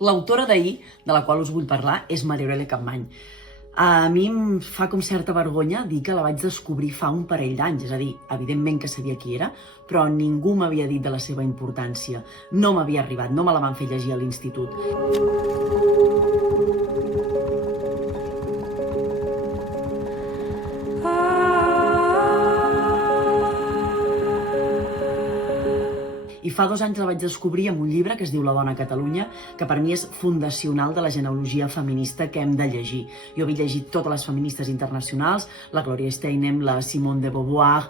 L'autora d'ahir, de la qual us vull parlar, és Maria Aurèlia Capmany. A mi em fa com certa vergonya dir que la vaig descobrir fa un parell d'anys, és a dir, evidentment que sabia qui era, però ningú m'havia dit de la seva importància. No m'havia arribat, no me la van fer llegir a l'institut. I fa 2 anys la vaig descobrir amb un llibre que es diu La dona a Catalunya, que per mi és fundacional de la genealogia feminista que hem de llegir. Jo havia llegit totes les feministes internacionals, la Gloria Steinem, la Simone de Beauvoir,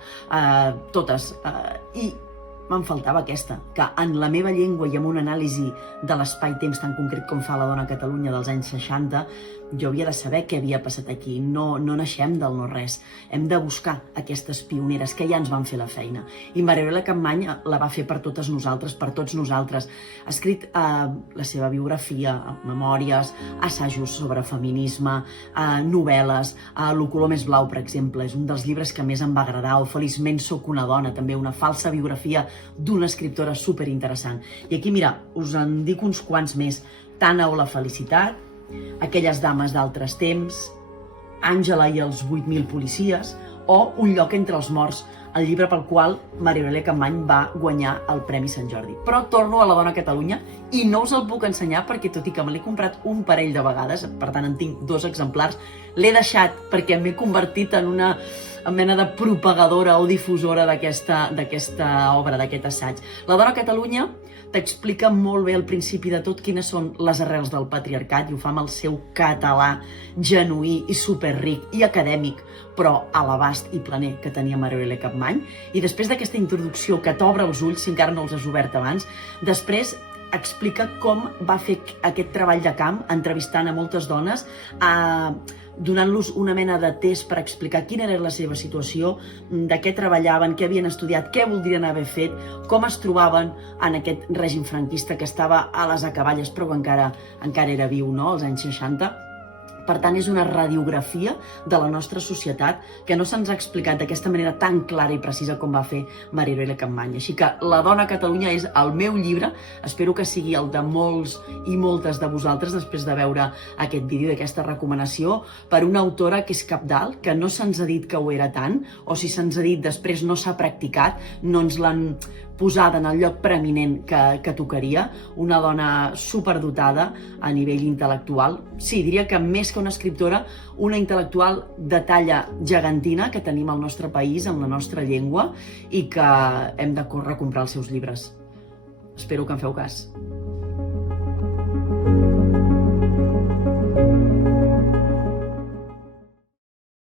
totes, i me'n faltava aquesta, que en la meva llengua i amb una anàlisi de l'espai-temps tan concret com fa La dona a Catalunya dels anys 60, jo havia de saber què havia passat aquí. No naixem del no-res. Hem de buscar aquestes pioneres que ja ens van fer la feina. I Maria Aurèlia Capmany la va fer per totes nosaltres, per tots nosaltres. Ha escrit la seva biografia, memòries, assajos sobre feminisme, novel·les. Lo color més blau, per exemple, és un dels llibres que més em va agradar, o Feliçment sóc una dona, també una falsa biografia d'una escriptora superinteressant. I aquí, mira, us en dic uns quants més. Tana o la felicitat, Aquelles dames d'altres temps, Àngela i els 8.000 policies, o Un lloc entre els morts, el llibre pel qual Maria Aurèlia Capmany va guanyar el Premi Sant Jordi. Però torno a La dona a Catalunya i no us el puc ensenyar perquè, tot i que me l'he comprat un parell de vegades, per tant en tinc 2 exemplars, l'he deixat perquè m'he convertit en una mena de propagadora o difusora d'aquesta obra, d'aquest assaig. La dona a Catalunya t'explica molt bé al principi de tot quines són les arrels del patriarcat, i ho fa amb el seu català genuí i superric i acadèmic, però a l'abast i planer que tenia Maria Aurèlia Capmany. I després d'aquesta introducció que t'obre els ulls, si encara no els has obert abans, després explica com va fer aquest treball de camp, entrevistant a moltes dones, donant-los una mena de test per explicar quina era la seva situació, de què treballaven, què havien estudiat, què voldrien haver fet, com es trobaven en aquest règim franquista que estava a les acaballes però que encara era viu, no?, als anys 60. Per tant, és una radiografia de la nostra societat que no se'ns ha explicat d'aquesta manera tan clara i precisa com va fer Maria Aurèlia Capmany. Així que La dona a Catalunya és el meu llibre, espero que sigui el de molts i moltes de vosaltres després de veure aquest vídeo i aquesta recomanació per una autora que és cabdal, que no se'ns ha dit que ho era tant, o si se'ns ha dit després no s'ha practicat, no ens l'han posada en el lloc preeminent que tocaria, una dona superdotada a nivell intel·lectual. Sí, diria que més que una escriptora, una intel·lectual de talla gegantina que tenim al nostre país, en la nostra llengua, i que hem de córrer a comprar els seus llibres. Espero que en feu cas.